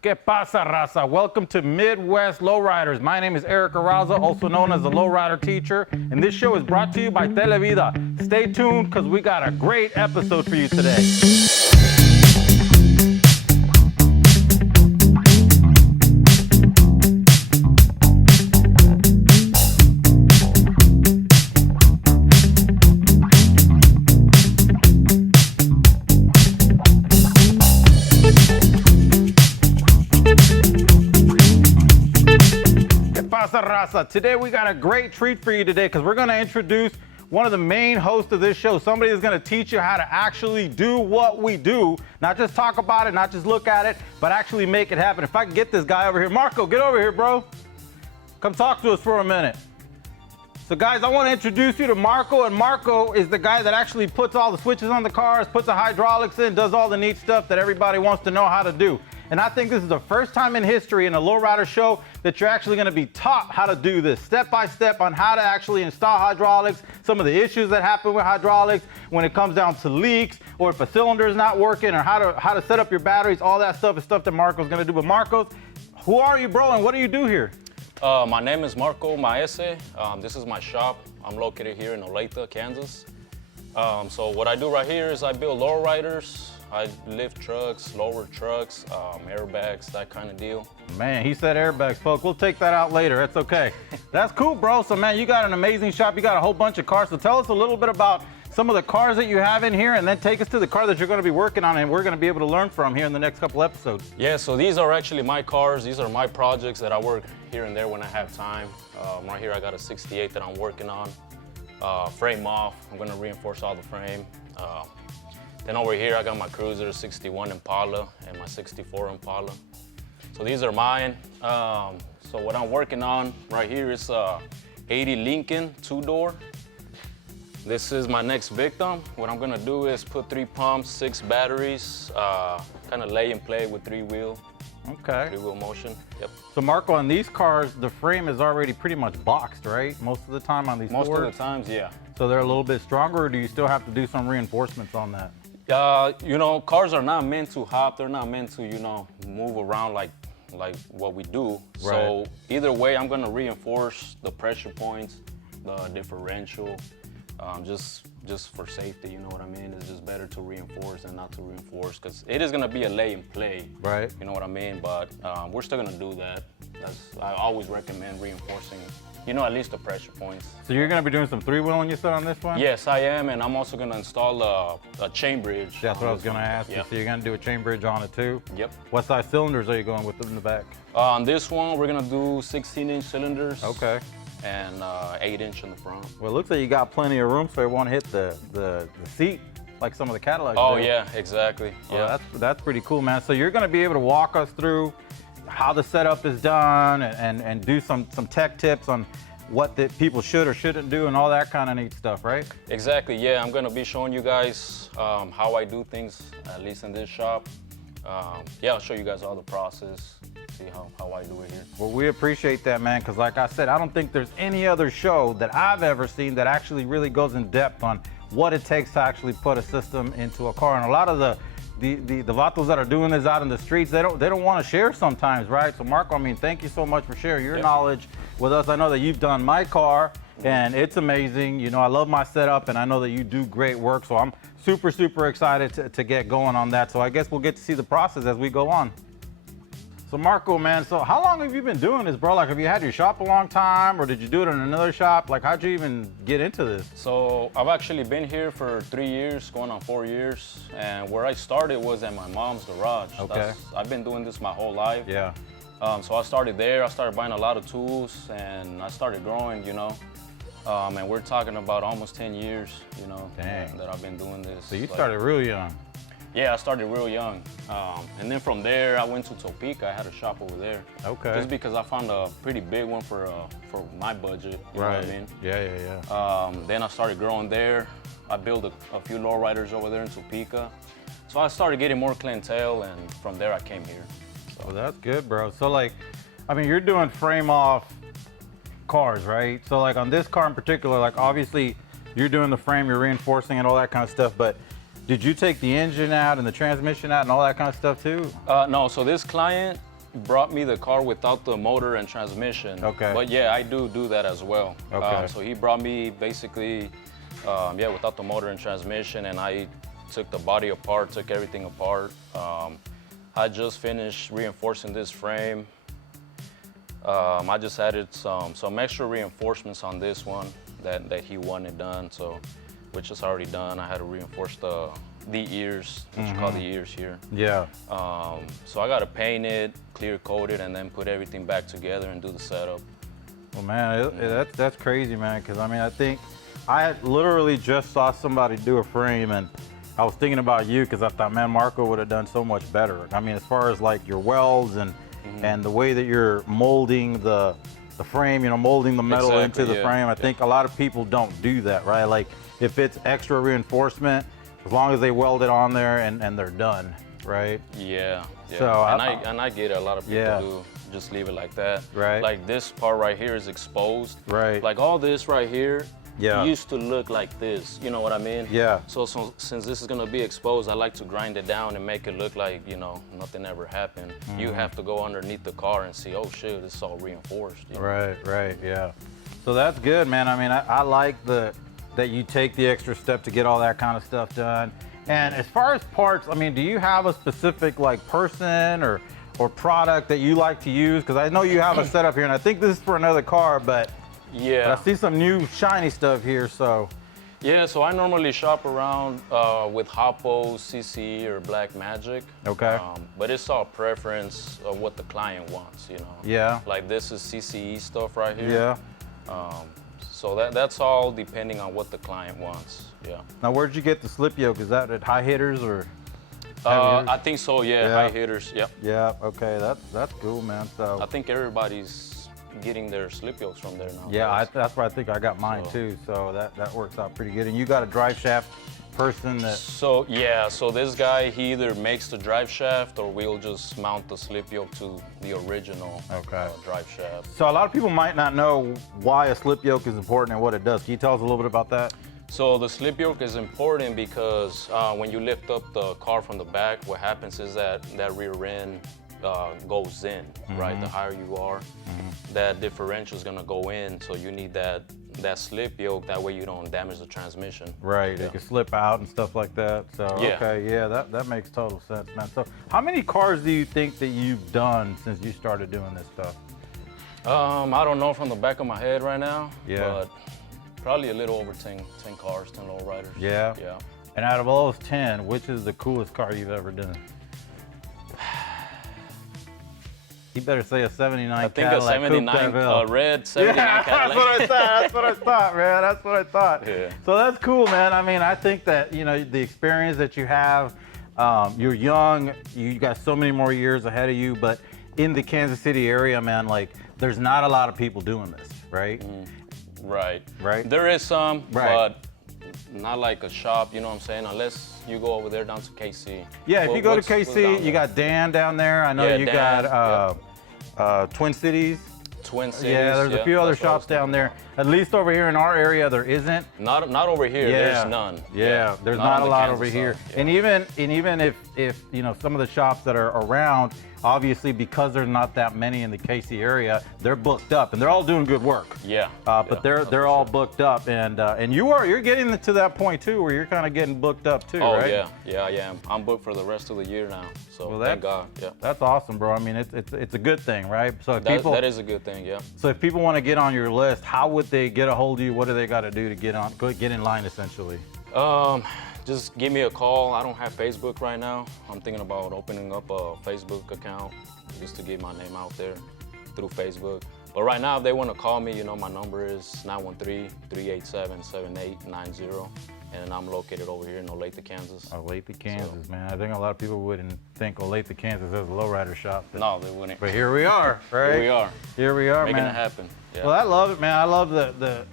¿Qué pasa, raza? Welcome to Midwest Lowriders. My name is Eric Arraza, also known as the Lowrider Teacher, and this show is brought to you by Televida. Stay tuned because we got a great episode for you today. Raza. Today we got a great treat for you today because we're going to introduce one of the main hosts of this show, somebody that's going to teach you how to actually do what we do, not just talk about it, not just look at it, but actually make it happen. If I can get this guy over here. Marco, get over here, bro. Come talk to us for a minute. So guys, I want to introduce you to Marco, and Marco is the guy that actually puts all the switches on the cars, puts the hydraulics in, does all the neat stuff that everybody wants to know how to do. And I think this is the first time in history in a lowrider show that you're actually going to be taught how to do this step by step on how to actually install hydraulics, some of the issues that happen with hydraulics when it comes down to leaks or if a cylinder is not working or how to set up your batteries. All that stuff is stuff that Marco's going to do. But Marcos, who are you, bro, and what do you do here? My name is Marco Maese. This is my shop. I'm located here in Olathe, Kansas. So what I do right here is I build lowriders. I lift trucks, lower trucks, airbags, that kind of deal. Man, he said airbags, folks. We'll take that out later. That's okay. That's cool, bro. So, man, you got an amazing shop. You got a whole bunch of cars. So tell us a little bit about some of the cars that you have in here, and then take us to the car that you're going to be working on and we're going to be able to learn from here in the next couple episodes. Yeah, so these are actually my cars. These are my projects that I work here and there when I have time. Right here I got a 68 that I'm working on. Frame off. I'm going to reinforce all the frame. Then over here, I got my Cruiser 61 Impala and my 64 Impala. So these are mine. So what I'm working on right here is a 80 Lincoln 2-door. This is my next victim. What I'm gonna do is put 3 pumps, 6 batteries, kind of lay and play with 3-wheel. Okay. 3-wheel motion, yep. So Marco, on these cars, the frame is already pretty much boxed, right? Most of the time on these Most Fords? of the times, yeah. So they're a little bit stronger, or do you still have to do some reinforcements on that? You know, cars are not meant to hop. They're not meant to, you know, move around like what we do. Right. So either way, I'm gonna reinforce the pressure points, the differential, just for safety. You know what I mean? It's just better to reinforce than not to reinforce because it is gonna be a lay and play. Right. You know what I mean? But we're still gonna do that. I always recommend reinforcing, you know, at least the pressure points. So you're gonna be doing some 3-wheeling, you said, on this one? Yes, I am, and I'm also gonna install a chain bridge. That's what I was gonna ask you. So you're gonna do a chain bridge on it too? Yep. What size cylinders are you going with in the back? On this one, we're gonna do 16-inch cylinders. Okay. And 8-inch in the front. Well, it looks like you got plenty of room so it won't hit the seat like some of the Cadillacs do. Yeah, exactly. Yeah, that's pretty cool, man. So you're gonna be able to walk us through how the setup is done and do some tech tips on what the people should or shouldn't do and all that kind of neat stuff, right? Exactly, yeah. I'm gonna be showing you guys how I do things, at least in this shop. Yeah, I'll show you guys all the process, see how I do it here. Well, we appreciate that, man, because like I said, I don't think there's any other show that I've ever seen that actually really goes in depth on what it takes to actually put a system into a car. And a lot of the vatos that are doing this out in the streets, they don't want to share sometimes, right? So Marco, I mean, thank you so much for sharing your knowledge with us. I know that you've done my car and it's amazing. You know, I love my setup and I know that you do great work. So I'm super excited to get going on that. So I guess we'll get to see the process as we go on. So Marco, man, so how long have you been doing this, bro? Like, have you had your shop a long time or did you do it in another shop? Like, how'd you even get into this? So I've actually been here for 3 years, going on 4 years. And where I started was at my mom's garage. Okay. I've been doing this my whole life. Yeah. So I started there, I started buying a lot of tools and I started growing, you know. And we're talking about almost 10 years, you know, that I've been doing this. So you started real young. Yeah, I started real young. And then from there, I went to Topeka. I had a shop over there. Okay. Just because I found a pretty big one for my budget, you know what I mean? Yeah. Then I started growing there. I built a few lowriders over there in Topeka. So I started getting more clientele, and from there I came here. So. Well, that's good, bro. So like, I mean, you're doing frame off cars, right? So like on this car in particular, like obviously you're doing the frame, you're reinforcing and all that kind of stuff, but did you take the engine out and the transmission out and all that kind of stuff too? No, so this client, brought me the car without the motor and transmission. Okay. But yeah, I do that as well. Okay. So he brought me basically, yeah, without the motor and transmission, and I took the body apart, took everything apart. I just finished reinforcing this frame. I just added some extra reinforcements on this one that he wanted done, so which is already done. I had to reinforce the ears, what you call the ears here. Yeah. So I got to paint it, clear coat it, and then put everything back together and do the setup. Well, man, that's crazy, man. Because I mean, I think I had literally just saw somebody do a frame, and I was thinking about you because I thought, man, Marco would have done so much better. I mean, as far as like your welds and the way that you're molding the frame, you know, molding the metal into the frame. I think a lot of people don't do that, right? Like if it's extra reinforcement, as long as they weld it on there and they're done, right? Yeah. So and I get it. A lot of people do just leave it like that. Right. Like this part right here is exposed. Right. Like all this right here Yeah. used to look like this. You know what I mean? Yeah. So since this is gonna be exposed, I like to grind it down and make it look like, you know, nothing ever happened. You have to go underneath the car and see, oh shit, it's all reinforced. You know? Right, yeah. So that's good, man. I mean, I like that you take the extra step to get all that kind of stuff done. And as far as parts, I mean, do you have a specific like person or product that you like to use? Because I know you have a setup here, and I think this is for another car, but Yeah. I see some new shiny stuff here, so. Yeah, so I normally shop around with Hoppo, CCE, or Black Magic. Okay. But it's all preference of what the client wants, you know. Yeah. Like this is CCE stuff right here. Yeah. So that's all depending on what the client wants. Yeah. Now, where'd you get the slip yoke? Is that at High Hitters or? I think so. Yeah. Yeah. High Hitters. Yep. Yeah. Okay. That's cool, man. So. I think everybody's getting their slip yokes from there now. Yeah, that's where I think I got mine too. So that works out pretty good. And you got a drive shaft person that. So yeah, so this guy, he either makes the drive shaft or we'll just mount the slip yoke to the original drive shaft. So a lot of people might not know why a slip yoke is important and what it does. Can you tell us a little bit about that? So the slip yoke is important because when you lift up the car from the back, what happens is that rear end goes in, right? The higher you are, that differential is gonna go in. So you need that slip yoke. That way you don't damage the transmission. Right. It can slip out and stuff like that. So okay, yeah, that makes total sense, man. So how many cars do you think that you've done since you started doing this stuff? I don't know from the back of my head right now. Yeah. But probably a little over 10 cars, 10 lowriders. Yeah. Yeah. And out of all those 10, which is the coolest car you've ever done? You better say a 79 I think Cadillac a 79, Coupe red 79 Cadillac. That's what I thought, man. That's what I thought. Yeah. So that's cool, man. I mean, I think that, you know, the experience that you have, you're young, you got so many more years ahead of you, but in the Kansas City area, man, like, there's not a lot of people doing this, right? Right. Right. There is some, Right. but not like a shop, you know what I'm saying? Unless you go over there down to KC. Yeah, if you go to KC, you got Dan down there. I know you Dan, got Twin Cities. Twin Cities. Yeah, there's a few other shops down there. At least over here in our area, there isn't. Not over here. Yeah. There's none. Yeah, there's not a on the lot Kansas over here. side. Yeah. And even if you know some of the shops that are around, obviously because there's not that many in the KC area, they're booked up and they're all doing good work. Yeah. But they're all booked up, and you're getting to that point too, where you're kind of getting booked up too, right? Oh yeah, I am. I'm booked for the rest of the year now. So Well, thank God. Yeah. That's awesome, bro. I mean, it's a good thing, right? So if That is a good thing. Yeah. So if people want to get on your list, how would they get a hold of you? What do they got to do to get in line, essentially? Just give me a call. I don't have Facebook right now. I'm thinking about opening up a Facebook account just to get my name out there through Facebook. But right now, if they want to call me, you know, my number is 913-387-7890. And I'm located over here in Olathe, Kansas. Olathe, Kansas, man. I think a lot of people wouldn't think Olathe, Kansas is a lowrider shop. No, they wouldn't. But here we are, right? Here we are. Here we are, Making man. it happen. Yeah. Well, I love it, man. I love the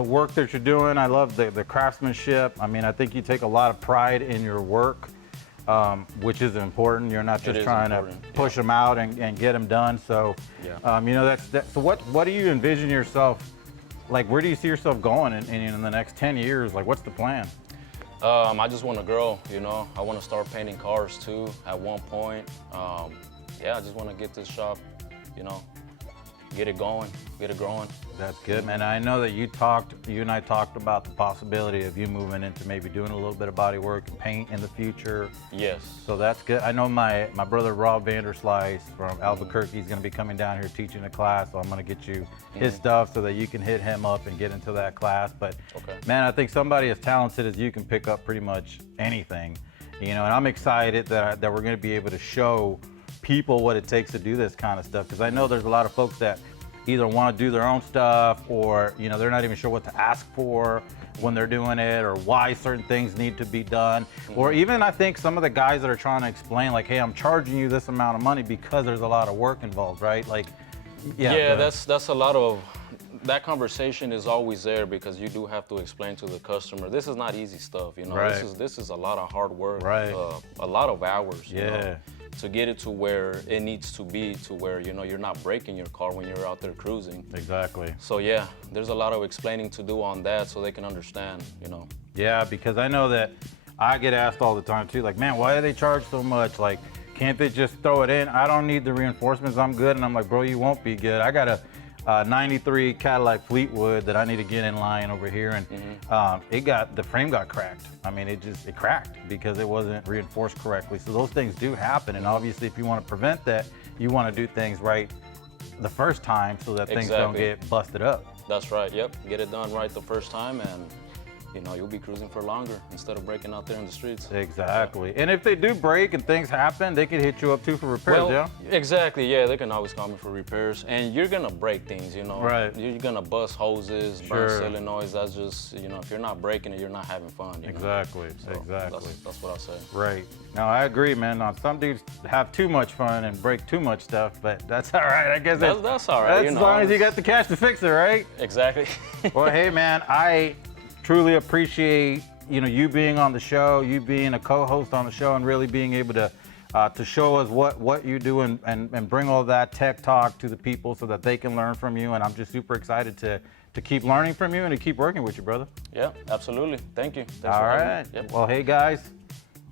work that you're doing. I love the craftsmanship. I mean, I think you take a lot of pride in your work, which is important. You're not just trying to push them out and get them done. So, you know, so what do you envision yourself, like, where do you see yourself going in the next 10 years? Like, what's the plan? I just want to grow, you know. I want to start painting cars too at one point. yeah, I just want to get this shop, you know, get it going, get it growing. That's good, man. I know that you and I talked about the possibility of you moving into maybe doing a little bit of body work and paint in the future. Yes. So that's good. I know my brother Rob Vanderslice from Albuquerque is going to be coming down here teaching a class, so I'm going to get you his stuff so that you can hit him up and get into that class. But man, I think somebody as talented as you can pick up pretty much anything, you know, and I'm excited that we're going to be able to show people what it takes to do this kind of stuff, because I know there's a lot of folks that either want to do their own stuff, or you know, they're not even sure what to ask for when they're doing it, or why certain things need to be done, or even I think some of the guys that are trying to explain like, hey, I'm charging you this amount of money because there's a lot of work involved, right? Like, yeah, that's a lot of that conversation is always there, because you do have to explain to the customer, this is not easy stuff, you know. This is a lot of hard work, a lot of hours, you know, to get it to where it needs to be, to where, you know, you're not breaking your car when you're out there cruising. Exactly. So yeah, there's a lot of explaining to do on that so they can understand, you know. Yeah, because I know that I get asked all the time too, like, man, why do they charge so much? Like, can't they just throw it in? I don't need the reinforcements, I'm good. And I'm like, bro, you won't be good. I got a 93 Cadillac Fleetwood that I need to get in line over here, and the frame got cracked. I mean, it cracked because it wasn't reinforced correctly. So those things do happen, and obviously if you want to prevent that, you want to do things right the first time so that things don't get busted up. That's right, yep. Get it done right the first time, and you know, you'll be cruising for longer instead of breaking out there in the streets. Exactly. And if they do break and things happen, they can hit you up too for repairs, Exactly, yeah. They can always call me for repairs. And you're gonna break things, you know. Right. You're gonna bust hoses, burn solenoids. That's just, you know, if you're not breaking it, you're not having fun. Exactly, so exactly. That's what I say. Right. No, I agree, man. Some dudes have too much fun and break too much stuff, but that's all right. I guess that's all right. As long as you got the cash to fix it, right? Exactly. Well, hey, man, I truly appreciate, you know, you being on the show, you being a co-host on the show, and really being able to show us what you do and bring all that tech talk to the people so that they can learn from you. And I'm just super excited to keep learning from you and to keep working with you, brother. Yeah, absolutely. Thank you. Thanks all for right. having me. Yep. Well, hey guys,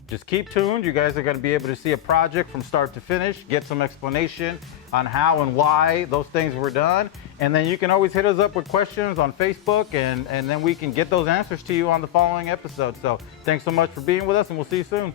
just keep tuned. You guys are going to be able to see a project from start to finish, get some explanation on how and why those things were done. And then you can always hit us up with questions on Facebook, and then we can get those answers to you on the following episode. So thanks so much for being with us, and we'll see you soon.